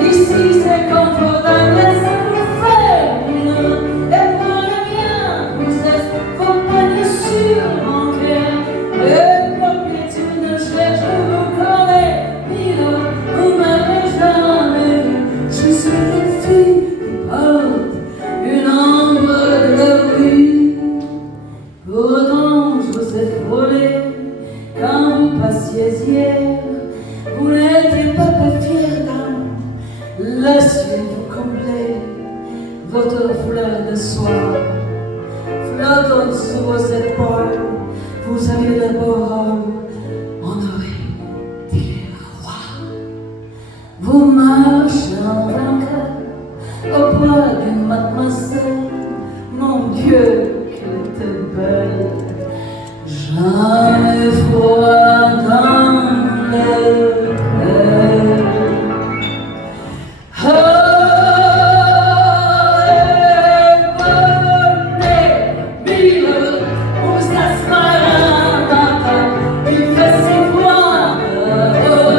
Ici c'est confortable, ça nous fait bien. Et pour le bien, vous êtes compagnie sur mon cœur. Et pour que tu ne cherches, je vous connais, Milo, vous m'avez jamais vu. Je suis une fille qui porte une ombre de la rue. Pourtant, je vous ai frôlé quand vous passiez hier. Vous n'étiez pas peu fière d'âme, la ciel vous comblait, votre fleur de soie flottant sur vos épaules. Vous aviez le beau rôle, on aurait dit le roi. Vous marchez en vainqueur au bras d'une mademoiselle. Mon Dieu, qu'elle était belle. Jamais froid dans le cœur. Oh, venez, Milo, vous asseoir il fait si froid. Oh,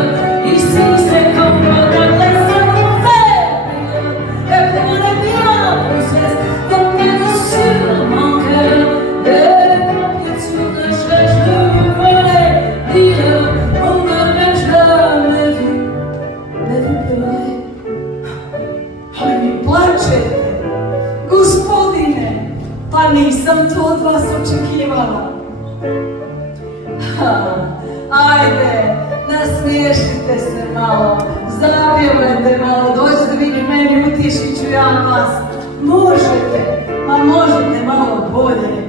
ici c'est confortable, laissez-nous faire. Et pour le bien, vous êtes compagnie sur mon cœur. Gospodine, pa nisam to od vas očekivala. Ajde, nasmiješite se malo, zapjevajte malo, dođite vi k meni, utišit ću ja vas. Možete, a možete malo bolje.